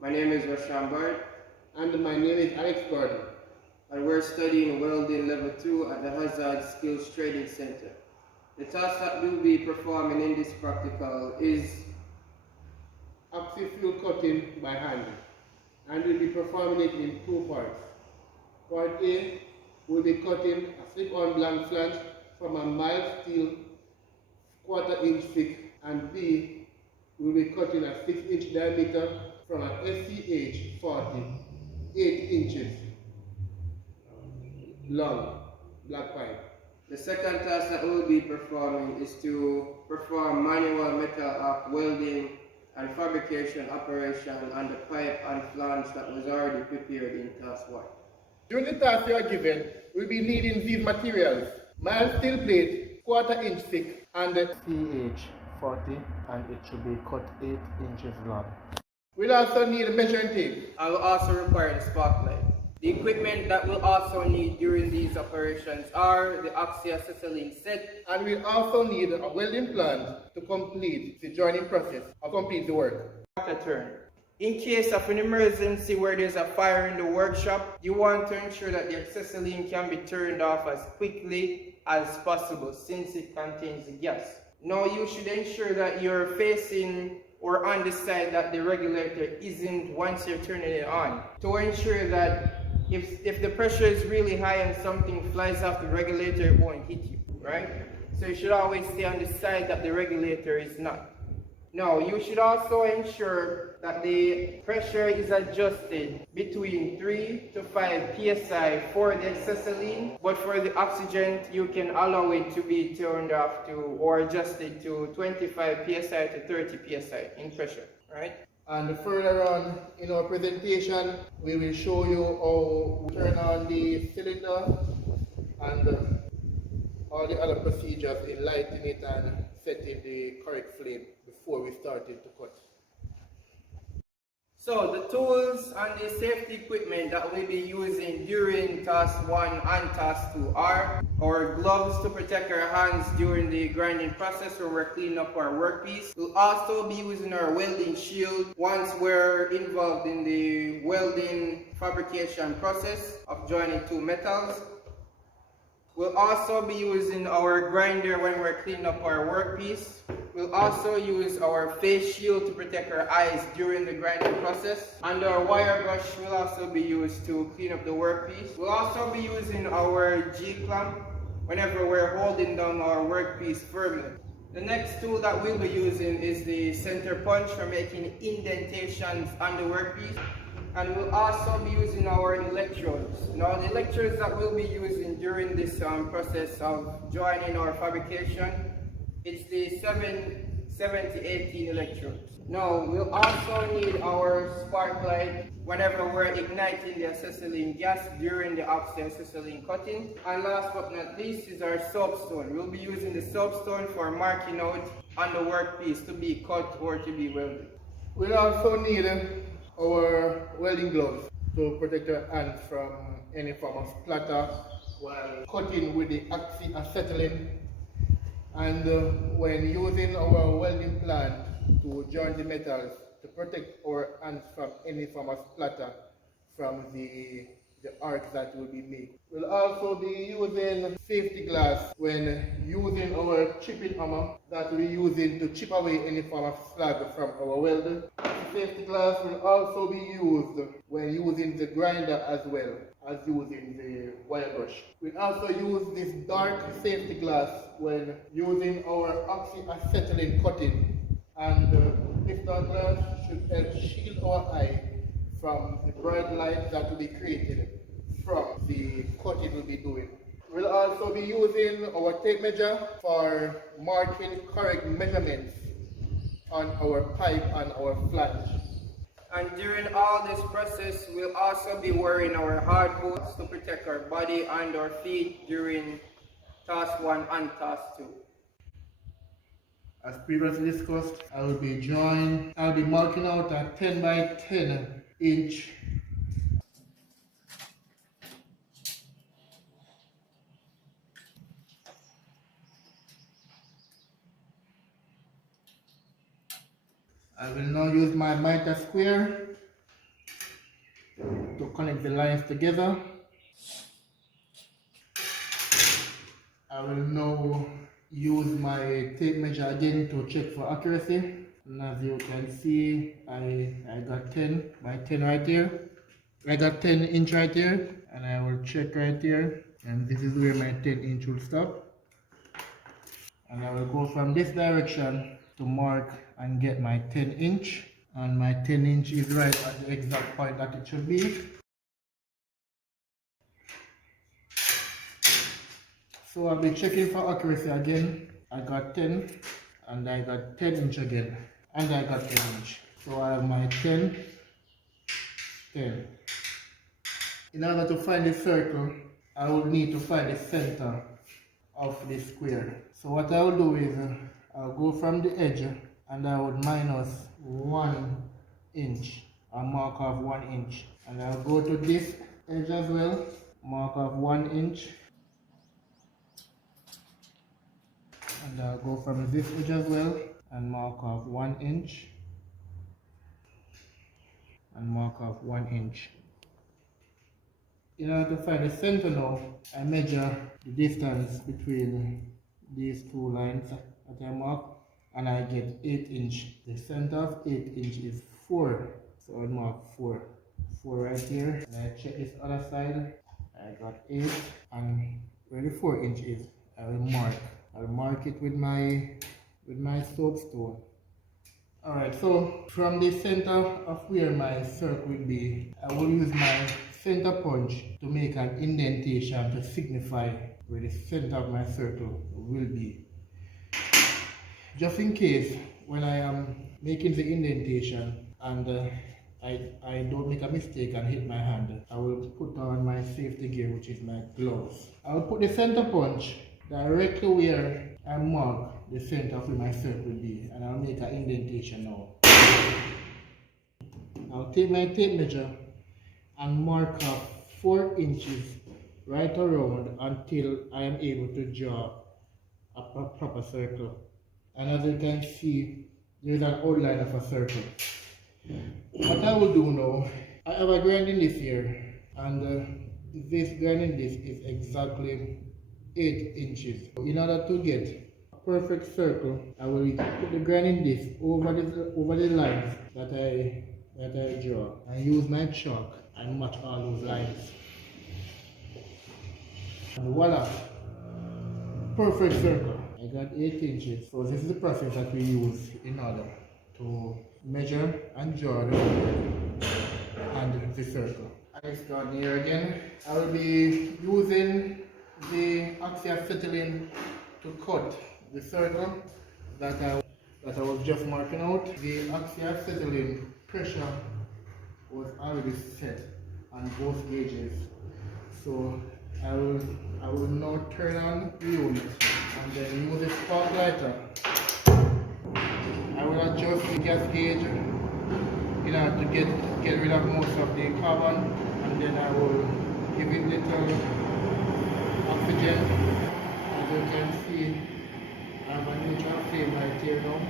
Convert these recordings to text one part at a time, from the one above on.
My name is Rashaun Barrett, And my name is Alex Gordon. and we're studying Welding Level 2 at the Hazard Skills Training Center. The task that we'll be performing in this practical is Axle fuel cutting by hand, and we'll be performing it in two parts. Part A, we'll be cutting a slip-on blank flange from a mild steel 1/4 inch thick, and B, we'll be cutting a 6-inch diameter from an SCH 40 8 inches long black pipe. the second task that we'll be performing is to perform manual metal arc welding and fabrication operation on the pipe and flange that was already prepared in task 1. During the task you are given, we'll be needing these materials: mild steel plate, 1/4 inch thick, and CH 40, and it should be cut 8 inches long. We'll also need a measuring tape. I will also require the spark plug. The equipment that we'll also need during these operations are the oxyacetylene set, And we'll also need a welding plan to complete the joining process or complete the work. water turn. In case of an emergency where there's a fire in the workshop, you want to ensure that the acetylene can be turned off as quickly as possible since it contains the gas. Now you should ensure that you're facing or on the side that the regulator isn't once you're turning it on, to ensure that if the pressure is really high and something flies off the regulator, it won't hit you, right? So you should always stay on the side that the regulator is not. Now, you should also ensure that the pressure is adjusted between 3 to 5 psi for the acetylene, but for the oxygen, you can allow it to be turned off to or adjusted to 25 psi to 30 psi in pressure, right? And further on in our presentation, we will show you how we turn on the cylinder and all the other procedures in lighting it and setting the correct flame before we started to cut. So the tools and the safety equipment that we'll be using during task 1 and task 2 are our gloves to protect our hands during the grinding process where we're cleaning up our workpiece. We'll also be using our welding shield once we're involved in the welding fabrication process of joining two metals. We'll also be using our grinder when we're cleaning up our workpiece. We'll also use our face shield to protect our eyes during the grinding process. And our wire brush will also be used to clean up the workpiece. We'll also be using our G-clamp whenever we're holding down our workpiece firmly. The next tool that we'll be using is the center punch for making indentations on the workpiece. And we'll also be using our electrodes. Now the electrodes that we'll be using during this process of joining our fabrication, it's the 77018 electrodes. Now we'll also need our spark plug whenever we're igniting the acetylene gas during the oxyacetylene cutting. And last but not least is our soapstone. We'll be using the soapstone for marking out on the workpiece to be cut or to be welded. We'll also need our welding gloves to protect our hands from any form of splatter while cutting with the oxyacetylene. And when using our welding plant to join the metals to protect our hands from any form of splatter from the arcs that will be made. We'll also be using safety glass when using our chipping hammer that we're using to chip away any form of slag from our welder. Safety glass will also be used when using the grinder as well as using the wire brush. We also use this dark safety glass when using our oxyacetylene cutting, and this dark glass should help shield our eye from the bright light that will be created from the cutting we'll be doing. We'll also be using our tape measure for marking correct measurements on our pipe and our flange. And during all this process, we'll also be wearing our hard boots to protect our body and our feet during task 1 and task 2. As previously discussed, I'll be marking out a 10 by 10 inch I will now use my mitre square connect the lines together. I will now use my tape measure again to check for accuracy. And as you can see, I got 10 by 10 right here. I got 10 inch right here, and I will check right here, and this is where my 10 inch will stop. And I will go from this direction to mark and get my 10 inch, and my 10 inch is right at the exact point that it should be. So I'll be checking for accuracy again. I got 10, and I got 10 inch again, and I got 10 inch. So I have my 10, 10. In order to find the circle, I will need to find the center of the square. So what I will do is, I'll go from the edge and I would minus 1 inch, or mark off 1 inch. And I'll go to this edge as well, mark off 1 inch. And I'll go from this edge as well and mark off 1 inch. And mark off 1 inch. In order to find the center now, I measure the distance between these two lines that I mark, and I get 8 inch. The center of 8 inch is 4, so I'll mark 4. 4 right here, and I check this other side, I got 8, and where the 4 inch is, I'll mark it with my soapstone. Alright, so from the center of where my circle will be, I will use my center punch to make an indentation to signify where the center of my circle will be. Just in case when I am making the indentation and I don't make a mistake and hit my hand, I will put on my safety gear, which is my gloves. I will put the center punch directly where I mark the center of where my circle will be, and I'll make an indentation now. I'll take my tape measure and mark off 4 inches right around until I am able to draw a proper circle. And as you can see, there is an outline of a circle. What I will do now, I have a grinding disc here, and this grinding disc is exactly 8 inches. In order to get a perfect circle, I will put the grinding disc over the lines that I draw, and use my chalk and match all those lines. And voila! Perfect circle. I got 8 inches. So this is the process that we use in order to measure and draw the and the circle. And it's done here again. I will be using the oxyacetylene to cut the circle that I was just marking out. The oxyacetylene pressure was already set on both gauges. So I will now turn on the unit and then use the spark lighter. I will adjust the gas gauge in order to get rid of most of the carbon, and then I will give it little oxygen. As you can see, I have a neutral flame right here now.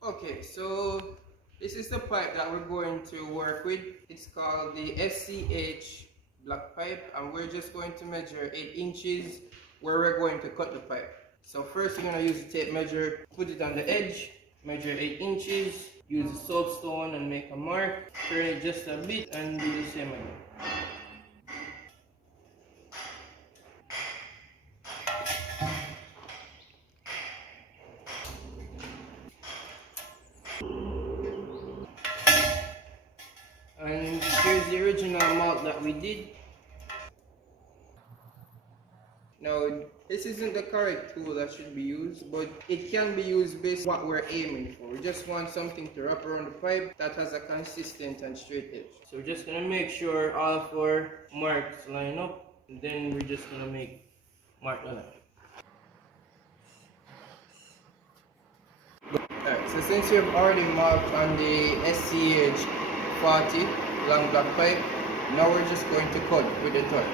Okay, so this is the pipe that we're going to work with. It's called the SCH block pipe, and we're just going to measure 8 inches where we're going to cut the pipe. So first you're going to use the tape measure, put it on the edge, measure 8 inches, use the soapstone and make a mark, turn it just a bit and do the same again. And here's the original amount that we did. Now, this isn't the correct tool that should be used, but it can be used based on what we're aiming for. We just want something to wrap around the pipe that has a consistent and straight edge. So we're just going to make sure all of our marks line up, and then we're just going to make mark on it. Alright, so since you've already marked on the SCH 40, long black pipe. Now we're just going to cut with the torch.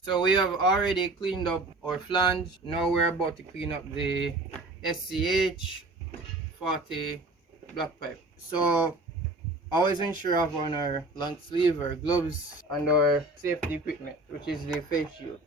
So we have already cleaned up our flange. Now we're about to clean up the SCH 40 black pipe. So always ensure you have on our long sleeve, our gloves, and our safety equipment, which is the face shield.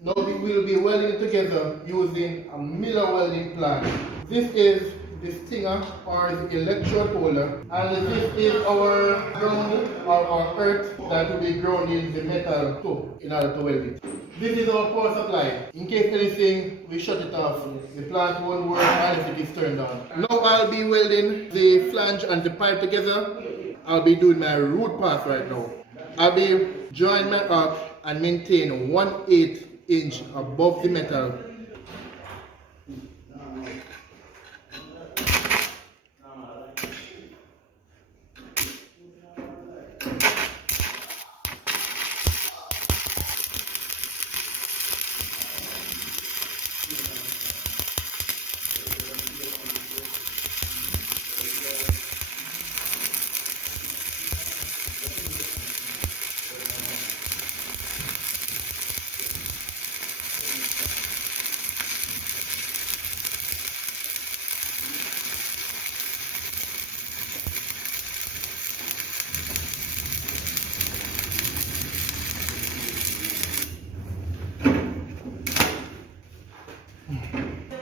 Now we will be welding together using a Miller welding plan. This is the stinger or the electrode holder, and this is our ground or our earth that will be grounding the metal to in order to weld it. This is our power supply. In case anything, we shut it off. The plant won't work unless it is turned on. Now I'll be welding the flange and the pipe together. I'll be doing my root path right now. I'll be drawing my arc and maintain 1/8 inch above the metal.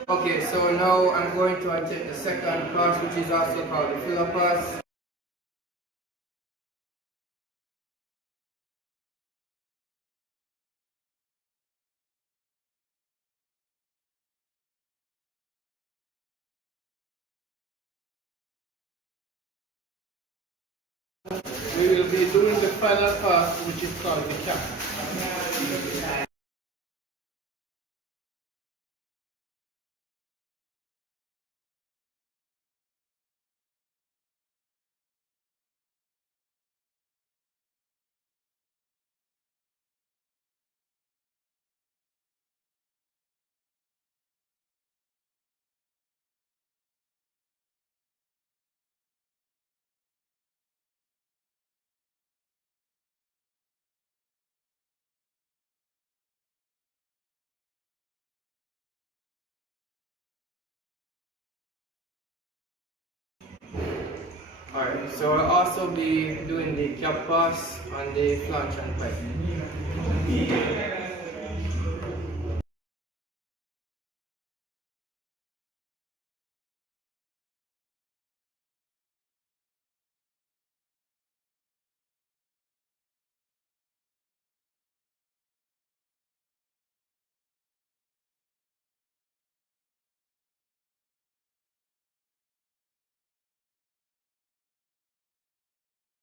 Okay, so now I'm going to attempt the second pass, which is also called the filler pass. We will be doing the final pass, which is called the cap. Alright, so I'll also be doing the cap pass on the flange and pipe.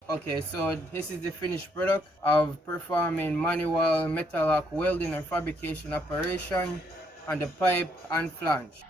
Okay, so this is the finished product of performing manual metal arc welding and fabrication operation on the pipe and flange.